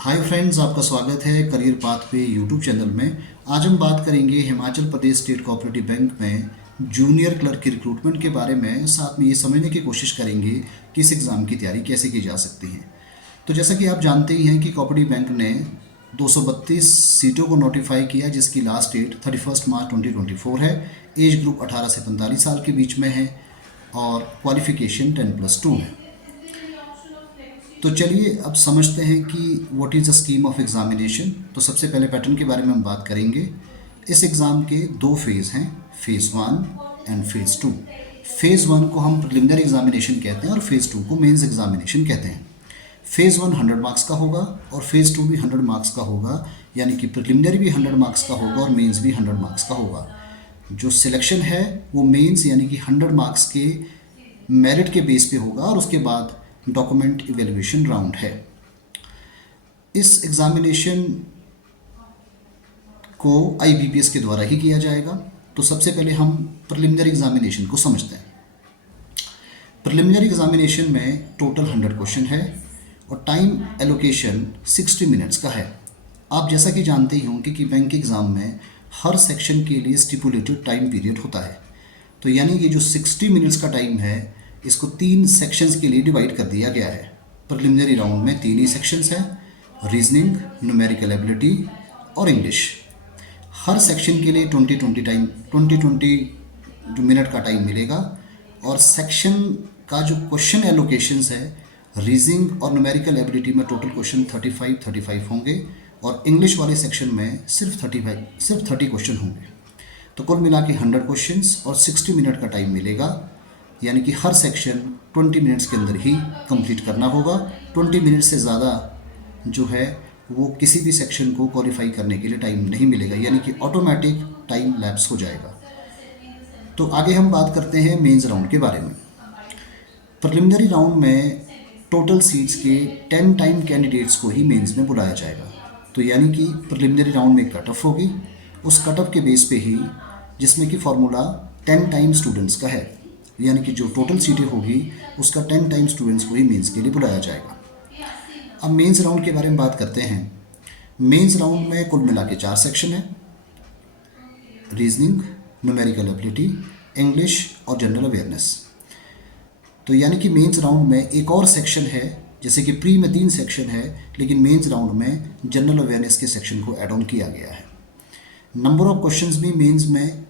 Hi friends, आपका स्वागत है करियर पाथ पे यूट्यूब चैनल में। आज हम बात करेंगे Himachal Pradesh state cooperative bank में जूनियर क्लर्क की रिक्रूटमेंट के बारे में। साथ में ये समझने की कोशिश करेंगे कि इस एग्ज़ाम की तैयारी कैसे की जा सकती है। तो जैसा कि आप जानते ही हैं कि कोऑपरेटिव बैंक ने 232 सीटों को नोटिफाई किया, जिसकी लास्ट डेट 31 मार्च 2024 है। एज ग्रुप 18 से 45 साल के बीच में है और क्वालिफिकेशन 10+2 है। तो चलिए अब समझते हैं कि what is the scheme of examination. तो सबसे पहले पैटर्न के बारे में हम बात करेंगे। इस एग्ज़ाम के दो फेज़ हैं, फेज़ 1 एंड फेज़ 2। फेज़ 1 को हम प्रिलिमिनरी एग्जामिनेशन कहते हैं और फेज़ 2 को मेंस एग्जामिनेशन कहते हैं। फेज़ 1 100 मार्क्स का होगा और फेज़ 2 भी 100 मार्क्स का होगा, यानी कि प्रिलिमिनरी भी 100 मार्क्स का होगा और मेंस भी 100 मार्क्स का होगा। जो सिलेक्शन है वो मेंस यानी कि 100 मार्क्स के मेरिट के बेस पे होगा और उसके बाद डॉक्यूमेंट इवेल्युएशन राउंड है। इस एग्जामिनेशन को IBPS के द्वारा ही किया जाएगा। तो सबसे पहले हम प्रिलिमिनरी एग्जामिनेशन को समझते हैं। प्रिलिमिनरी एग्जामिनेशन में टोटल 100 क्वेश्चन है और टाइम एलोकेशन 60 मिनट्स का है। आप जैसा कि जानते ही होंगे कि बैंक एग्ज़ाम में हर सेक्शन के लिए स्टिपुलेटेड टाइम पीरियड होता है। तो यानी कि जो 60 मिनट्स का टाइम है, इसको 3 सेक्शंस के लिए डिवाइड कर दिया गया है। प्रिलिमिनरी राउंड में 3 ही सेक्शंस हैं, रीजनिंग, न्यूमेरिकल एबिलिटी और इंग्लिश। हर सेक्शन के लिए 20 जो मिनट का टाइम मिलेगा और सेक्शन का जो क्वेश्चन एलोकेशंस है, रीजनिंग और न्यूमेरिकल एबिलिटी में टोटल क्वेश्चन 35 होंगे और इंग्लिश वाले सेक्शन में सिर्फ 30 क्वेश्चन होंगे। तो कुल मिला के 100 क्वेश्चंस और 60 मिनट का टाइम मिलेगा, यानी कि हर सेक्शन 20 मिनट्स के अंदर ही कंप्लीट करना होगा। 20 मिनट से ज़्यादा जो है वो किसी भी सेक्शन को क्वालिफाई करने के लिए टाइम नहीं मिलेगा, यानी कि ऑटोमेटिक टाइम लैप्स हो जाएगा। तो आगे हम बात करते हैं मेंस राउंड के बारे में। प्रिलिमिनरी राउंड में टोटल सीट्स के 10 टाइम कैंडिडेट्स को ही मेंस में बुलाया जाएगा। तो यानी कि प्रिलिमिनरी राउंड में कट ऑफ होगी, उस कट ऑफ के बेस पे ही, जिसमें कि फॉर्मूला 10 टाइम स्टूडेंट्स का है, यानी कि जो टोटल सीटें होगी उसका 10 टाइम स्टूडेंट्स को ही मेंस के लिए बुलाया जाएगा। अब मेंस राउंड के बारे में बात करते हैं। मेंस राउंड में कुल मिला के 4 सेक्शन है, रीजनिंग, न्यूमेरिकल एबिलिटी, इंग्लिश और जनरल अवेयरनेस। तो यानी कि मेंस राउंड में एक और सेक्शन है, जैसे कि प्री में 3 सेक्शन है, लेकिन मेंस राउंड में जनरल अवेयरनेस के सेक्शन को ऐड ऑन किया गया है। नंबर ऑफ क्वेश्चंस भी मेंस में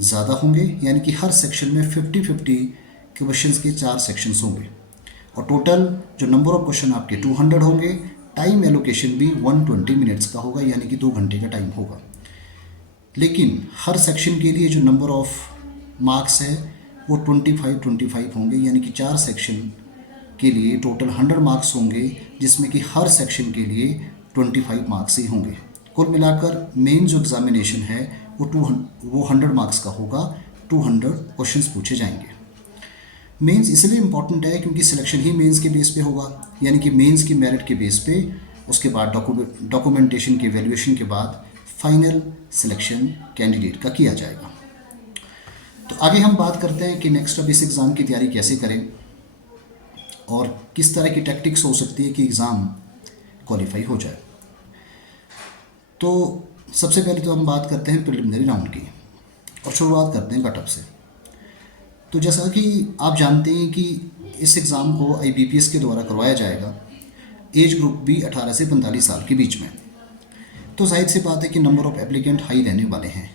ज़्यादा होंगे, यानी कि हर सेक्शन में 50-50 क्वेश्चंस के 4 सेक्शंस होंगे और टोटल जो नंबर ऑफ क्वेश्चन आपके 200 होंगे। टाइम एलोकेशन भी 120 मिनट्स का होगा, यानी कि 2 घंटे का टाइम होगा। लेकिन हर सेक्शन के लिए जो नंबर ऑफ मार्क्स है वो 25 होंगे, यानी कि 4 सेक्शन के लिए टोटल 100 मार्क्स होंगे, जिसमें कि हर सेक्शन के लिए 25 मार्क्स ही होंगे। कुल मिलाकर मेन जो एग्जामिनेशन है वो 100 मार्क्स का होगा। 200 क्वेश्चंस पूछे जाएंगे। मेंस इसलिए इम्पॉर्टेंट है क्योंकि सिलेक्शन ही मेंस के बेस पे होगा, यानी कि मेंस की मेरिट के बेस पे, उसके बाद डॉक्यूमेंटेशन के वैल्यूएशन के बाद फाइनल सिलेक्शन कैंडिडेट का किया जाएगा। तो आगे हम बात करते हैं कि नेक्स्ट अब इस एग्ज़ाम की तैयारी कैसे करें और किस तरह की टैक्टिक्स हो सकती है कि एग्ज़ाम क्वालिफाई हो जाए। तो सबसे पहले तो हम बात करते हैं प्रिलिमिनरी राउंड की और शुरुआत करते हैं कट ऑफ से। तो जैसा कि आप जानते हैं कि इस एग्ज़ाम को IBPS के द्वारा करवाया जाएगा। एज ग्रुप भी 18 से 45 साल के बीच में। तो जाहिर सी बात है कि नंबर ऑफ़ एप्लीकेंट हाई रहने वाले हैं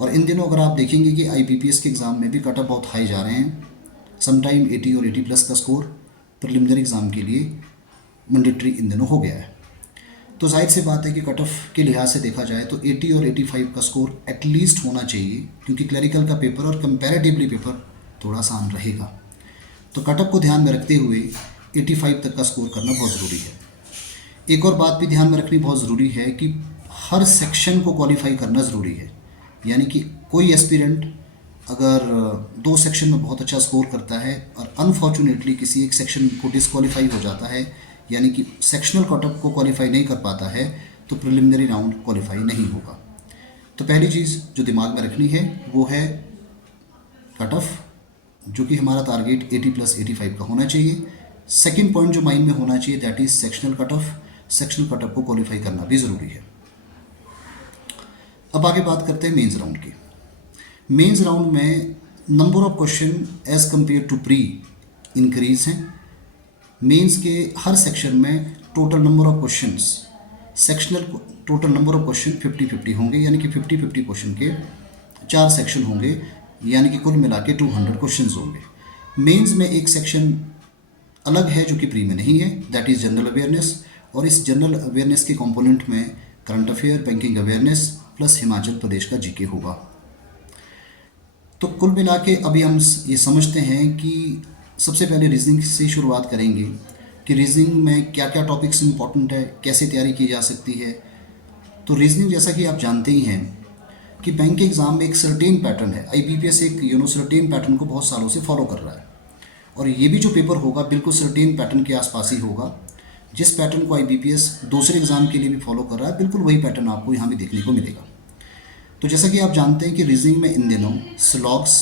और इन दिनों अगर आप देखेंगे कि IBPS के एग्ज़ाम में भी कट ऑफ बहुत हाई जा रहे हैं। समटाइम 80 और 80+ का स्कोर प्रिलिमिनरी एग्ज़ाम के लिए मैंडेटरी इन दिनों हो गया है। तो जाहिर सी बात है कि कट ऑफ के लिहाज से देखा जाए तो 80 और 85 का स्कोर एटलीस्ट होना चाहिए, क्योंकि क्लरिकल का पेपर और कंपैरेटिवली पेपर थोड़ा आसान रहेगा। तो कट ऑफ को ध्यान में रखते हुए 85 तक का स्कोर करना बहुत ज़रूरी है। एक और बात भी ध्यान में रखनी बहुत ज़रूरी है कि हर सेक्शन को क्वालिफाई करना ज़रूरी है, यानी कि कोई एस्पिरेंट अगर 2 सेक्शन में बहुत अच्छा स्कोर करता है और अनफॉर्चुनेटली किसी एक सेक्शन को डिसक्वालीफाई हो जाता है, यानी कि सेक्शनल कट ऑफ को क्वालिफाई नहीं कर पाता है, तो प्रिलिमिनरी राउंड क्वालिफाई नहीं होगा। तो पहली चीज़ जो दिमाग में रखनी है वो है कट ऑफ, जो कि हमारा टारगेट 80+85 का होना चाहिए। सेकंड पॉइंट जो माइंड में होना चाहिए that is sectional cut off. Sectional cutoff को क्वालिफाई करना भी ज़रूरी है। अब आगे बात करते हैं मेंस राउंड की। मेंस राउंड में number of question as compare to pre increase हैं। मेंस के हर सेक्शन में total number of questions, sectional total number of question 50-50 होंगे, यानी कि 50-50 क्वेश्चन के 4 सेक्शन होंगे, यानी कि कुल मिला के 200 क्वेश्चंस होंगे। मेंस में एक सेक्शन अलग है जो कि प्री में नहीं है, दैट इज़ जनरल अवेयरनेस, और इस जनरल अवेयरनेस के कंपोनेंट में current affair, banking awareness plus Himachal Pradesh का जीके होगा। तो कुल मिला के अभी हम ये समझते हैं कि सबसे पहले रीजनिंग से शुरुआत करेंगे कि रीजनिंग में क्या क्या टॉपिक्स इंपॉर्टेंट है, कैसे तैयारी की जा सकती है। तो रीजनिंग जैसा कि आप जानते ही हैं कि बैंक के एग्ज़ाम में एक सर्टेन पैटर्न है, IBPS एक सर्टेन पैटर्न को बहुत सालों से फॉलो कर रहा है, और ये भी जो पेपर होगा बिल्कुल सर्टेन पैटर्न के आसपास ही होगा। जिस पैटर्न को IBPS दूसरे एग्ज़ाम के लिए भी फॉलो कर रहा है, बिल्कुल वही पैटर्न आपको यहाँ भी देखने को मिलेगा। तो जैसा कि आप जानते हैं कि रीजनिंग में इन दिनों स्लॉग्स,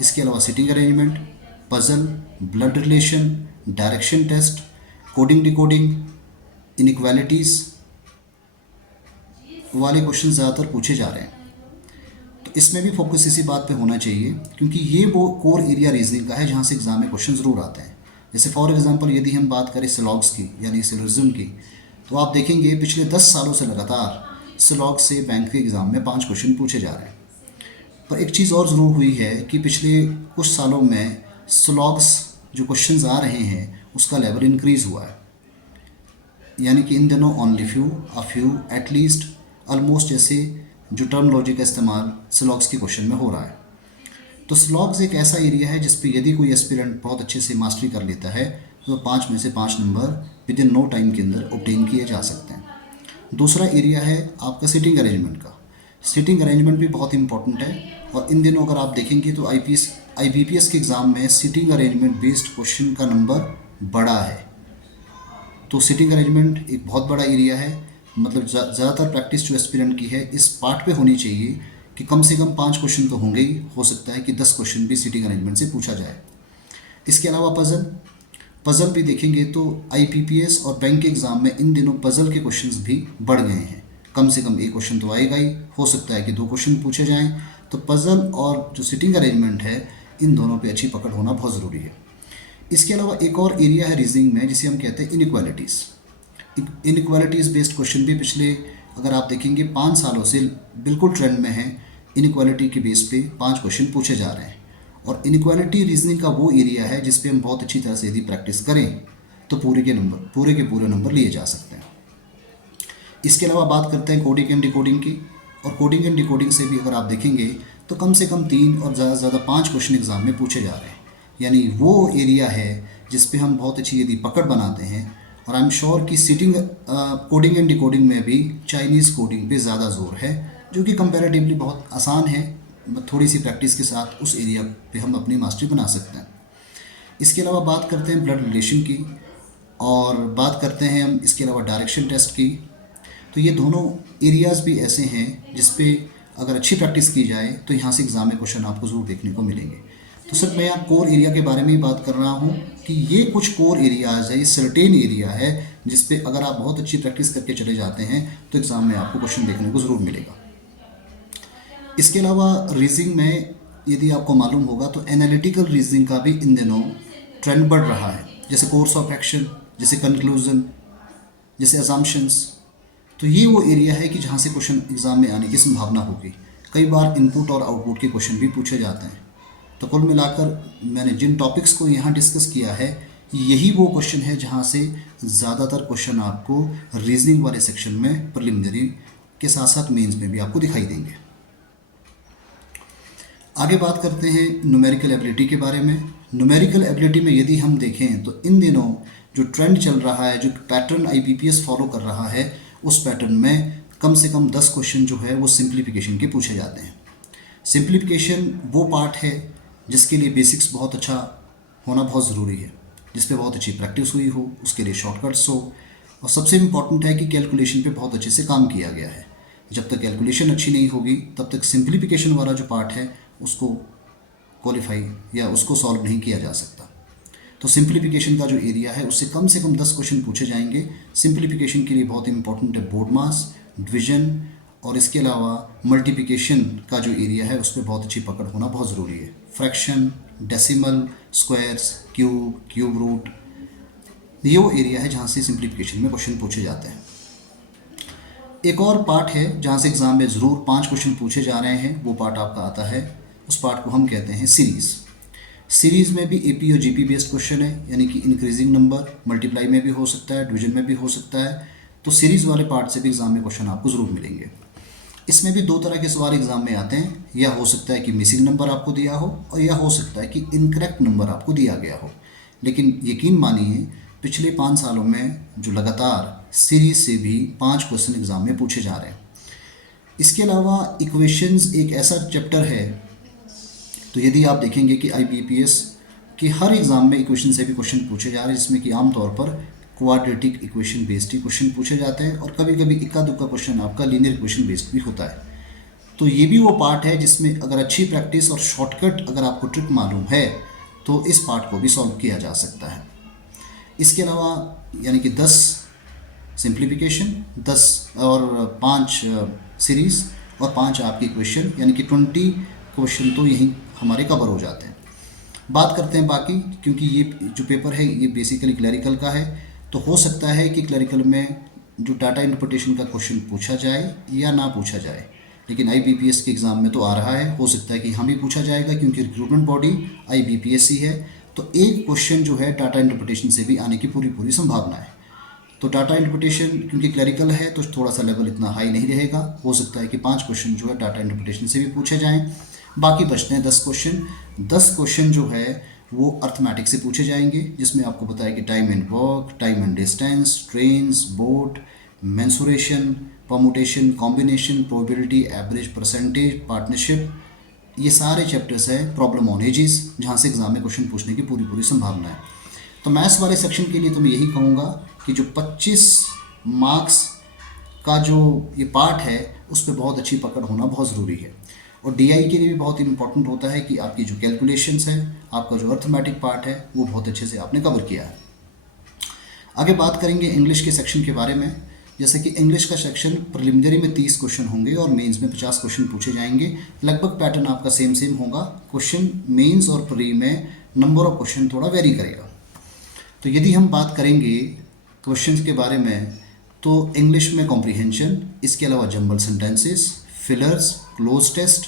इसके अलावा sitting arrangement, puzzle, blood relation, direction test, coding decoding, inequalities वाले क्वेश्चन ज़्यादातर पूछे जा रहे हैं। तो इसमें भी फोकस इसी बात पे होना चाहिए, क्योंकि ये वो कोर एरिया रीजनिंग का है जहाँ से एग्ज़ाम में क्वेश्चन ज़रूर आते हैं। जैसे फॉर एग्जांपल यदि हम बात करें स्लॉग्स की, यानी सिलोजिज्म की, तो आप देखेंगे पिछले 10 सालों से लगातार स्लॉग से बैंक के एग्ज़ाम में 5 क्वेश्चन पूछे जा रहे हैं। पर एक चीज़ और ज़रूर हुई है कि पिछले कुछ सालों में स्लॉग्स जो क्वेश्चंस आ रहे हैं उसका लेवल इंक्रीज़ हुआ है, यानी कि इन दिनों ओनली फ्यू एटलीस्ट ऑलमोस्ट जैसे जो टर्मोलॉजी का इस्तेमाल स्लॉग्स के क्वेश्चन में हो रहा है। तो स्लॉग्स एक ऐसा एरिया है जिस पे यदि कोई एस्पिरेंट बहुत अच्छे से मास्टरी कर लेता है तो 5 में से 5 number within no time के अंदर ऑब्टेन किए जा सकते हैं। दूसरा एरिया है आपका सिटिंग अरेंजमेंट का। सिटिंग अरेंजमेंट भी बहुत इंपॉर्टेंट है, और इन दिनों अगर आप देखेंगे तो IBPS के एग्ज़ाम में सिटिंग अरेंजमेंट बेस्ड क्वेश्चन का नंबर बड़ा है। तो सिटिंग अरेंजमेंट एक बहुत बड़ा एरिया है, मतलब ज़्यादातर प्रैक्टिस जो एस्पिरेंट की है इस पार्ट पे होनी चाहिए कि कम से कम 5 क्वेश्चन तो होंगे ही, हो सकता है कि 10 क्वेश्चन भी सिटिंग अरेंजमेंट से पूछा जाए। इसके अलावा पज़ल भी देखेंगे तो IBPS और बैंक के एग्ज़ाम में इन दिनों पज़ल के क्वेश्चंस भी बढ़ गए हैं। कम से कम 1 क्वेश्चन तो आएगा ही, हो सकता है कि 2 क्वेश्चन पूछे जाएं। तो पज़ल और जो सिटिंग अरेंजमेंट है इन दोनों पे अच्छी पकड़ होना बहुत ज़रूरी है। इसके अलावा एक और एरिया है रीजनिंग में जिसे हम कहते हैं इनइक्वालिटीज़ बेस्ड क्वेश्चन भी पिछले अगर आप देखेंगे 5 सालों से बिल्कुल ट्रेंड में है। इनइक्वालिटी के बेस पे 5 क्वेश्चन पूछे जा रहे हैं, और इनइक्वालिटी रीजनिंग का वो एरिया है जिस पे हम बहुत अच्छी तरह से यदि प्रैक्टिस करें तो पूरे के पूरे नंबर लिए जा सकते हैं। इसके अलावा बात करते हैं कोडिंग एंड डिकोडिंग की, और कोडिंग एंड डिकोडिंग से भी अगर आप देखेंगे तो कम से कम 3 और ज़्यादा से ज़्यादा 5 क्वेश्चन एग्ज़ाम में पूछे जा रहे हैं, यानी वो एरिया है जिस पे हम बहुत अच्छी यदि पकड़ बनाते हैं। और आई एम श्योर कि सिटिंग कोडिंग एंड डिकोडिंग में भी चाइनीज़ कोडिंग पे ज़्यादा जोर है, जो कि कंपैरेटिवली बहुत आसान है। थोड़ी सी प्रैक्टिस के साथ उस एरिया पे हम अपनी मास्टरी बना सकते हैं। इसके अलावा बात करते हैं ब्लड रिलेशन की, और बात करते हैं हम इसके अलावा डायरेक्शन टेस्ट की। तो ये दोनों एरियाज़ भी ऐसे हैं जिस पे अगर अच्छी प्रैक्टिस की जाए तो यहाँ से एग्ज़ाम में क्वेश्चन आपको ज़रूर देखने को मिलेंगे। तो सर मैं यहाँ कोर एरिया के बारे में ही बात कर रहा हूँ कि ये कुछ कोर एरियाज़ है, ये सर्टेन एरिया है जिस पे अगर आप बहुत अच्छी प्रैक्टिस करके चले जाते हैं तो एग्ज़ाम में आपको क्वेश्चन देखने को ज़रूर मिलेगा। इसके अलावा रीजनिंग में यदि आपको मालूम होगा तो एनालिटिकल रीजनिंग का भी इन दिनों ट्रेंड बढ़ रहा है, जैसे कोर्स ऑफ एक्शन, जैसे कंक्लूजन, जैसे अजम्पशंस। तो ये वो एरिया है कि जहाँ से क्वेश्चन एग्ज़ाम में आने की संभावना होगी। कई बार इनपुट और आउटपुट के क्वेश्चन भी पूछे जाते हैं। तो कुल मिलाकर मैंने जिन टॉपिक्स को यहाँ डिस्कस किया है यही वो क्वेश्चन है जहाँ से ज़्यादातर क्वेश्चन आपको रीजनिंग वाले सेक्शन में प्रिलिमिनरी के साथ साथ मेंस में भी आपको दिखाई देंगे। आगे बात करते हैं न्यूमेरिकल एबिलिटी के बारे में। न्यूमेरिकल एबिलिटी में यदि हम देखें तो इन दिनों जो ट्रेंड चल रहा है, जो पैटर्न IBPS फॉलो कर रहा है, उस पैटर्न में कम से कम 10 क्वेश्चन जो है वो सिंप्लीफिकेशन के पूछे जाते हैं। सिंप्लीफिकेशन वो पार्ट है जिसके लिए बेसिक्स बहुत अच्छा होना बहुत ज़रूरी है, जिस पे बहुत अच्छी प्रैक्टिस हुई हो, उसके लिए शॉर्टकट्स हो, और सबसे इम्पॉर्टेंट है कि कैलकुलेशन पे बहुत अच्छे से काम किया गया है। जब तक कैलकुलेशन अच्छी नहीं होगी तब तक सिंप्लीफिकेशन वाला जो पार्ट है उसको क्वालिफाई या उसको सॉल्व नहीं किया जा सकता। तो सिंप्लीफिकेशन का जो एरिया है उससे कम 10 क्वेश्चन पूछे जाएंगे। सिंप्लीफिकेशन के लिए बहुत इंपॉर्टेंट है बोर्ड मास, डिवीजन, और इसके अलावा मल्टीप्लिकेशन का जो एरिया है उस पर बहुत अच्छी पकड़ होना बहुत ज़रूरी है। Fraction, decimal, squares, cube root, ये वो एरिया है जहाँ से सिंप्लीफिकेशन में क्वेश्चन पूछे जाते हैं। एक और पार्ट है जहाँ से एग्ज़ाम में ज़रूर 5 क्वेश्चन पूछे जा रहे हैं, वो पार्ट आपका आता है, उस पार्ट को हम कहते हैं सीरीज़ में भी एपी और जीपी बेस्ड क्वेश्चन है, यानी कि इंक्रीजिंग नंबर, मल्टीप्लाई में भी हो सकता है, डिवीजन में भी हो सकता है। तो सीरीज़ वाले पार्ट से भी एग्ज़ाम में क्वेश्चन आपको ज़रूर मिलेंगे। इसमें भी 2 तरह के सवाल एग्ज़ाम में आते हैं, या हो सकता है कि मिसिंग नंबर आपको दिया हो, और या हो सकता है कि इनकरेक्ट नंबर आपको दिया गया हो। लेकिन यकीन मानिए पिछले 5 सालों में जो लगातार सीरीज़ से भी 5 क्वेश्चन एग्ज़ाम में पूछे जा रहे हैं। इसके अलावा इक्वेशंस एक ऐसा चैप्टर है, तो यदि आप देखेंगे कि IBPS के हर एग्ज़ाम में इक्वेशन से भी क्वेश्चन पूछे जा रहे हैं, जिसमें कि आमतौर पर क्वाड्रेटिक इक्वेशन बेस्ड ही क्वेश्चन पूछे जाते हैं, और कभी कभी इक्का दुक्का क्वेश्चन आपका लीनियर इक्वेशन बेस्ड भी होता है। तो ये भी वो पार्ट है जिसमें अगर अच्छी प्रैक्टिस और शॉर्टकट अगर आपको ट्रिक मालूम है तो इस पार्ट को भी सॉल्व किया जा सकता है। इसके अलावा यानी कि 10 सिंप्लीफिकेशन, 10 और 5 सीरीज़ और 5 आपकी क्वेश्चन, यानी कि 20 क्वेश्चन तो यहीं हमारे कवर हो जाते हैं। बात करते हैं बाकी, क्योंकि ये जो पेपर है ये बेसिकली क्लरिकल का है, तो हो सकता है कि क्लरिकल में जो डाटा इंटरप्रिटेशन का क्वेश्चन पूछा जाए या ना पूछा जाए, लेकिन IBPS के एग्ज़ाम में तो आ रहा है, हो सकता है कि हम ही पूछा जाएगा क्योंकि रिक्रूटमेंट बॉडी IBPS ही है। तो एक क्वेश्चन जो है डाटा इंटरप्रिटेशन से भी आने की पूरी संभावना है। तो डाटा इंटरप्रिटेशन क्योंकि क्लरिकल है तो थोड़ा सा लेवल इतना हाई नहीं रहेगा, हो सकता है कि 5 क्वेश्चन जो है डाटा इंटरप्रिटेशन से भी पूछे जाएँ। बाकी बचते हैं 10 क्वेश्चन। 10 क्वेश्चन जो है वो अर्थमेटिक से पूछे जाएंगे, जिसमें आपको बताया कि time and work, time and distance, trains, boat, mensuration, permutation, combination, probability, average, percentage, partnership, ये सारे चैप्टर्स है प्रॉब्लम ऑन एजेस, जहाँ से एग्जाम में क्वेश्चन पूछने की पूरी संभावना है। तो मैथ्स वाले सेक्शन के लिए तो मैं यही कहूँगा कि जो 25 मार्क्स का जो ये पार्ट है उस पर बहुत अच्छी पकड़ होना बहुत ज़रूरी है। और DI के लिए भी बहुत इंपॉर्टेंट होता है कि आपकी जो कैलकुलेशंस है, आपका जो अर्थमेटिक पार्ट है वो बहुत अच्छे से आपने कवर किया है। आगे बात करेंगे इंग्लिश के सेक्शन के बारे में। जैसे कि इंग्लिश का सेक्शन प्रिलिमिनरी में 30 क्वेश्चन होंगे और मेंस में 50 क्वेश्चन पूछे जाएंगे। लगभग पैटर्न आपका सेम होगा। क्वेश्चन मेंस और प्री में नंबर ऑफ क्वेश्चन थोड़ा वेरी करेगा। तो यदि हम बात करेंगे क्वेश्चंस के बारे में, तो इंग्लिश में कॉम्प्रिहेंशन, इसके अलावा jumble sentences, fillers, cloze test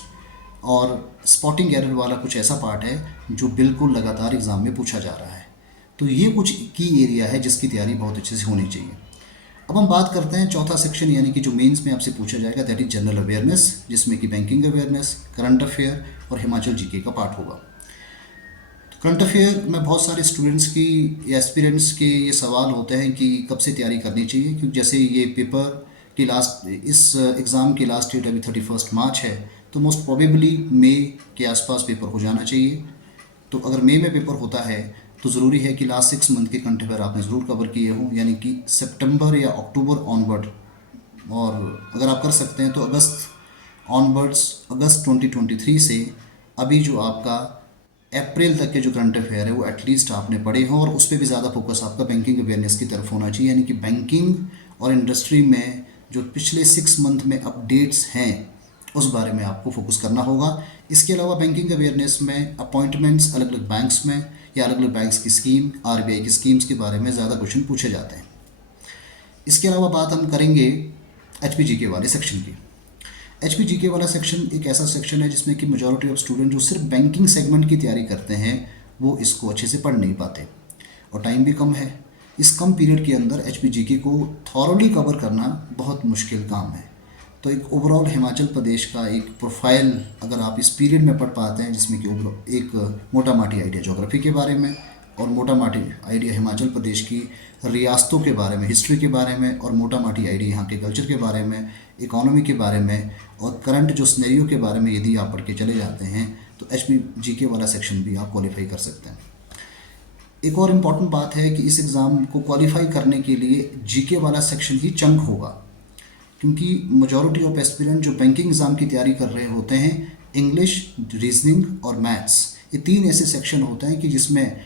और स्पॉटिंग एरर वाला कुछ ऐसा पार्ट है जो बिल्कुल लगातार एग्ज़ाम में पूछा जा रहा है। तो ये कुछ की एरिया है जिसकी तैयारी बहुत अच्छे से होनी चाहिए। अब हम बात करते हैं चौथा सेक्शन, यानी कि जो मेंस में आपसे पूछा जाएगा, दैट इज जनरल अवेयरनेस, जिसमें कि बैंकिंग अवेयरनेस, करंट अफेयर और हिमाचल जीके का पार्ट होगा। करंट अफेयर में बहुत सारे स्टूडेंट्स की या एस्पिरेंट्स के ये सवाल होते हैं कि कब से तैयारी करनी चाहिए, क्योंकि जैसे ये पेपर की इस एग्ज़ाम की लास्ट डेट अभी 31 मार्च है, तो मोस्ट प्रोबेबली मई के आसपास पेपर हो जाना चाहिए। तो अगर मई में पेपर होता है तो ज़रूरी है कि लास्ट 6 मंथ के करंट अफेयर आपने ज़रूर कवर किए हों, यानी कि सितंबर या अक्टूबर ऑनवर्ड, और अगर आप कर सकते हैं तो अगस्त ऑनवर्ड्स, अगस्त 2023 से अभी जो आपका अप्रैल तक के जो करंट अफेयर है वो एटलीस्ट आपने पढ़े हों, और उस पर भी ज़्यादा फोकस आपका बैंकिंग अवेयरनेस की तरफ होना चाहिए, यानी कि बैंकिंग और इंडस्ट्री में जो पिछले 6 मंथ में अपडेट्स हैं उस बारे में आपको फोकस करना होगा। इसके अलावा बैंकिंग अवेयरनेस में अपॉइंटमेंट्स अलग अलग बैंक्स में या अलग अलग बैंक्स की स्कीम, RBI की स्कीम्स के बारे में ज़्यादा क्वेश्चन पूछे जाते हैं। इसके अलावा बात हम करेंगे HPGK वाले सेक्शन की। HPGK वाला सेक्शन एक ऐसा सेक्शन है जिसमें कि मेजॉरिटी ऑफ स्टूडेंट जो सिर्फ बैंकिंग सेगमेंट की तैयारी करते हैं वो इसको अच्छे से पढ़ नहीं पाते, और टाइम भी कम है। इस कम पीरियड के अंदर HPGK को थॉरोली कवर करना बहुत मुश्किल काम है। तो एक ओवरऑल हिमाचल प्रदेश का एक प्रोफाइल अगर आप इस पीरियड में पढ़ पाते हैं, जिसमें कि एक मोटा माटी आइडिया ज्योग्राफी के बारे में और मोटा माटी आइडिया हिमाचल प्रदेश की रियासतों के बारे में, हिस्ट्री के बारे में, और मोटा माटी आइडिया यहाँ के कल्चर के बारे में, इकोनॉमी के बारे में और करंट जो सिनेरियो के बारे में यदि आप पढ़ के चले जाते हैं तो HPGK वाला सेक्शन भी आप क्वालिफाई कर सकते हैं। एक और इम्पॉर्टेंट बात है कि इस एग्ज़ाम को क्वालिफाई करने के लिए GK वाला सेक्शन ही चंक होगा, क्योंकि मेजॉरिटी ऑफ एस्पिरेंट जो बैंकिंग एग्ज़ाम की तैयारी कर रहे होते हैं, इंग्लिश, रीजनिंग और मैथ्स, ये 3 ऐसे सेक्शन होते हैं कि जिसमें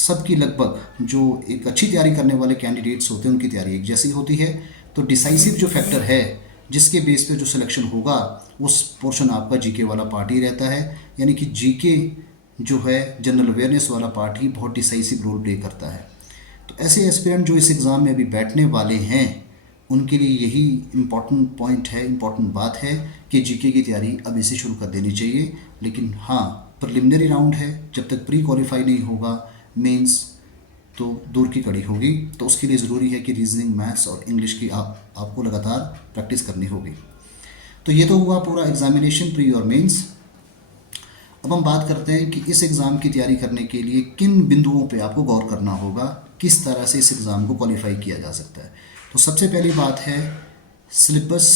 सबकी लगभग जो एक अच्छी तैयारी करने वाले कैंडिडेट्स होते हैं उनकी तैयारी एक जैसी होती है। तो डिसाइसिव जो फैक्टर है जिसके बेस पे जो सिलेक्शन होगा उस पोर्शन आपका जीके वाला पार्ट ही रहता है, यानी कि जीके जो है जनरल अवेयरनेस वाला पार्ट ही बहुत डिसाइसिव रोल प्ले करता है। तो ऐसे एस्पिरेंट जो इस एग्ज़ाम में अभी बैठने वाले हैं उनके लिए यही इम्पॉर्टेंट पॉइंट है, इम्पॉर्टेंट बात है कि जीके की तैयारी अभी से शुरू कर देनी चाहिए। लेकिन हाँ, प्रिलिमिनरी राउंड है, जब तक प्री क्वालिफाई नहीं होगा मेंस तो दूर की कड़ी होगी। तो उसके लिए ज़रूरी है कि रीजनिंग, मैथ्स और इंग्लिश की आपको लगातार प्रैक्टिस करनी होगी। तो ये तो हुआ पूरा एग्जामिनेशन, प्री और मेंस। अब हम बात करते हैं कि इस एग्ज़ाम की तैयारी करने के लिए किन बिंदुओं पे आपको गौर करना होगा, किस तरह से इस एग्ज़ाम को क्वालिफाई किया जा सकता है। तो सबसे पहली बात है सिलेबस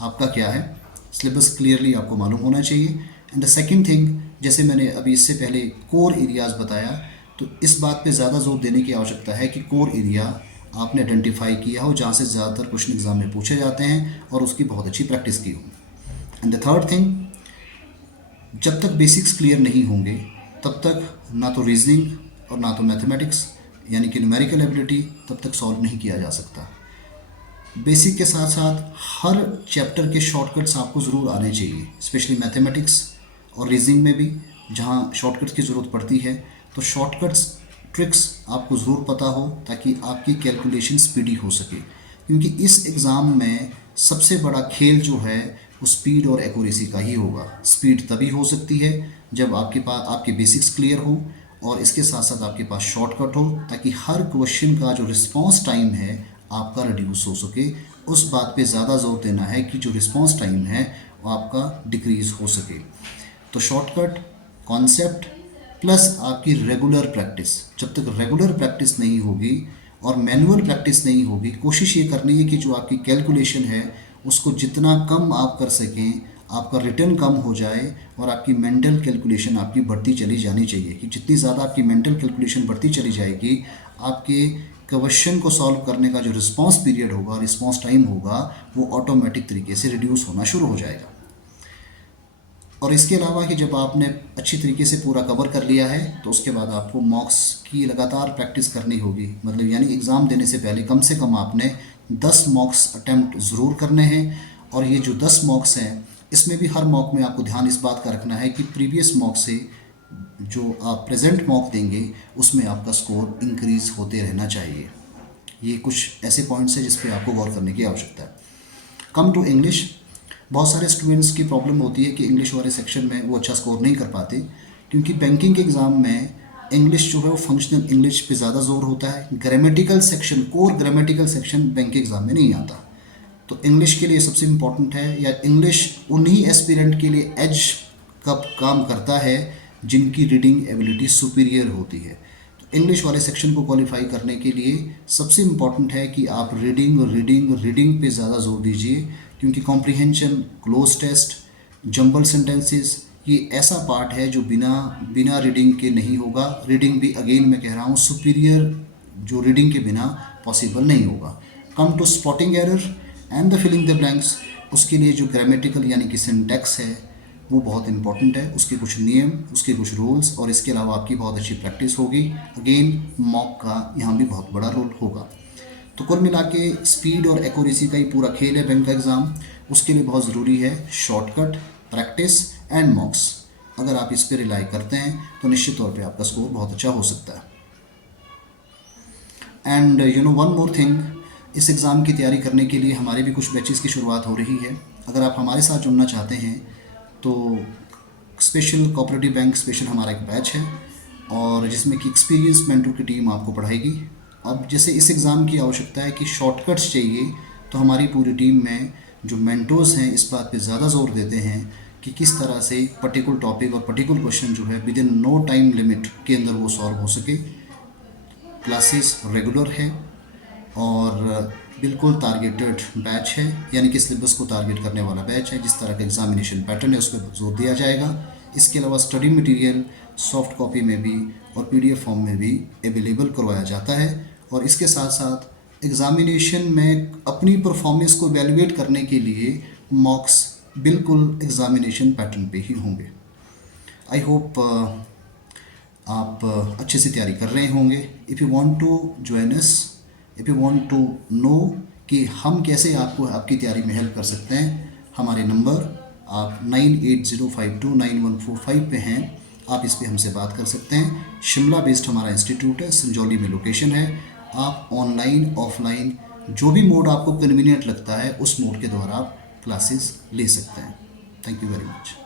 आपका क्या है, सिलेबस क्लियरली आपको मालूम होना चाहिए। एंड द सेकंड थिंग, जैसे मैंने अभी इससे पहले कोर एरियाज़ बताया, तो इस बात पे ज़्यादा जोर देने की आवश्यकता है कि कोर एरिया आपने आइडेंटिफाई किया हो जहाँ से ज़्यादातर क्वेश्चन एग्ज़ाम में पूछे जाते हैं और उसकी बहुत अच्छी प्रैक्टिस की हो। एंड द थर्ड थिंग, जब तक बेसिक्स क्लियर नहीं होंगे तब तक ना तो रीजनिंग और ना तो मैथमेटिक्स यानी कि न्यूमेरिकल एबिलिटी तब तक सॉल्व नहीं किया जा सकता। बेसिक के साथ साथ हर चैप्टर के शॉर्टकट्स आपको ज़रूर आने चाहिए, स्पेशली मैथमेटिक्स और रीजनिंग में भी जहाँ शॉर्टकट्स की ज़रूरत पड़ती है। तो शॉर्टकट्स, ट्रिक्स आपको ज़रूर पता हो ताकि आपकी कैलकुलेशन स्पीडी हो सके, क्योंकि इस एग्ज़ाम में सबसे बड़ा खेल जो है वो स्पीड और एक्यूरेसी का ही होगा। स्पीड तभी हो सकती है जब आपके पास आपके बेसिक्स क्लियर हो और इसके साथ साथ आपके पास शॉर्टकट हो, ताकि हर क्वेश्चन का जो रिस्पांस टाइम है आपका रिड्यूस हो सके। उस बात पे ज़्यादा जोर देना है कि जो रिस्पांस टाइम है वो आपका डिक्रीज़ हो सके। तो शॉर्टकट, कॉन्सेप्ट प्लस आपकी रेगुलर प्रैक्टिस, जब तक रेगुलर प्रैक्टिस नहीं होगी और मैनुअल प्रैक्टिस नहीं होगी, कोशिश ये करनी है कि जो आपकी कैलकुलेशन है उसको जितना कम आप कर सकें, आपका रिटर्न कम हो जाए और आपकी मेंटल कैलकुलेशन आपकी बढ़ती चली जानी चाहिए। कि जितनी ज़्यादा आपकी मेंटल कैलकुलेशन बढ़ती चली जाएगी, आपके क्वेश्चन को सॉल्व करने का जो रिस्पांस पीरियड होगा, रिस्पांस टाइम होगा, वो ऑटोमेटिक तरीके से रिड्यूस होना शुरू हो जाएगा। और इसके अलावा कि जब आपने अच्छी तरीके से पूरा कवर कर लिया है तो उसके बाद आपको मॉक्स की लगातार प्रैक्टिस करनी होगी। मतलब यानी एग्ज़ाम देने से पहले कम से कम आपने 10 मॉक्स अटैम्प्ट ज़रूर करने हैं। और ये जो 10 मॉक्स हैं इसमें भी हर मॉक में आपको ध्यान इस बात का रखना है कि प्रीवियस मॉक से जो आप प्रेजेंट मॉक देंगे उसमें आपका स्कोर इंक्रीज़ होते रहना चाहिए। ये कुछ ऐसे पॉइंट्स हैं जिस पे आपको गौर करने की आवश्यकता है। कम टू इंग्लिश, बहुत सारे स्टूडेंट्स की प्रॉब्लम होती है कि इंग्लिश वाले सेक्शन में वो अच्छा स्कोर नहीं कर पाते, क्योंकि बैंकिंग के एग्ज़ाम में इंग्लिश जो है वो फंक्शनल इंग्लिश पे ज़्यादा जोर होता है। Grammatical section, core grammatical section bank के एग्ज़ाम में नहीं आता। तो इंग्लिश के लिए सबसे इम्पॉर्टेंट है, या इंग्लिश उन्हीं एस्पिरेंट के लिए एज कब काम करता है जिनकी रीडिंग एबिलिटी सुपीरियर होती है। तो इंग्लिश वाले सेक्शन को क्वालिफाई करने के लिए सबसे इम्पॉर्टेंट है कि आप रीडिंग पे ज़्यादा जोर दीजिए, क्योंकि comprehension, cloze test, jumble sentences, ये ऐसा पार्ट है जो बिना रीडिंग के नहीं होगा। रीडिंग भी अगेन मैं कह रहा हूँ सुपीरियर जो रीडिंग के बिना पॉसिबल नहीं होगा। Come to spotting error and the filling the blanks, उसके लिए जो ग्रामेटिकल यानी कि सिंटैक्स है वो बहुत इंपॉर्टेंट है। उसके कुछ नियम, उसके कुछ रूल्स और इसके अलावा आपकी बहुत अच्छी प्रैक्टिस होगी। अगेन मॉक का यहाँ भी बहुत बड़ा रोल होगा। तो कुल मिला के स्पीड और एक्यूरेसी का ही पूरा खेल है बैंक का एग्ज़ाम। उसके लिए बहुत ज़रूरी है शॉर्टकट, प्रैक्टिस एंड मॉक्स। अगर आप इस पर रिलाई करते हैं तो निश्चित तौर पे आपका स्कोर बहुत अच्छा हो सकता है। एंड वन मोर थिंग, इस एग्ज़ाम की तैयारी करने के लिए हमारे भी कुछ बैचेस की शुरुआत हो रही है। अगर आप हमारे साथ जुड़ना चाहते हैं तो स्पेशल कोऑपरेटिव बैंक स्पेशल हमारा एक बैच है और जिसमें कि एक्सपीरियंस मेंटर की टीम आपको पढ़ाएगी। अब जैसे इस एग्ज़ाम की आवश्यकता है कि शॉर्टकट्स चाहिए, तो हमारी पूरी टीम में जो मेंटर्स हैं इस बात पे ज़्यादा जोर देते हैं कि किस तरह से पर्टिकुलर टॉपिक और पर्टिकुलर क्वेश्चन जो है within no time limit के अंदर वो सॉल्व हो सके। क्लासेस रेगुलर है और बिल्कुल टारगेटेड बैच है, यानी कि सिलेबस को टारगेट करने वाला बैच है। जिस तरह का एग्जामिनेशन पैटर्न है उस पर जोर दिया जाएगा। इसके अलावा स्टडी मटेरियल सॉफ्ट कॉपी में भी और पीडीएफ फॉर्म में भी अवेलेबल करवाया जाता है। और इसके साथ साथ एग्ज़ामिनेशन में अपनी परफॉर्मेंस को वैल्यूएट करने के लिए मॉक्स बिल्कुल एग्ज़ामिनेशन पैटर्न पे ही होंगे। आई होप आप अच्छे से तैयारी कर रहे होंगे। If you want to join us, if you want to know कि हम कैसे आपको आपकी तैयारी में हेल्प कर सकते हैं, हमारे नंबर आप 9805291145 पे हैं, आप इस पे हमसे बात कर सकते हैं। शिमला बेस्ड हमारा इंस्टीट्यूट है, संजौली में लोकेशन है। आप ऑनलाइन ऑफलाइन जो भी मोड आपको कन्वीनियंट लगता है उस मोड के द्वारा आप क्लासेस ले सकते हैं। Thank you very much.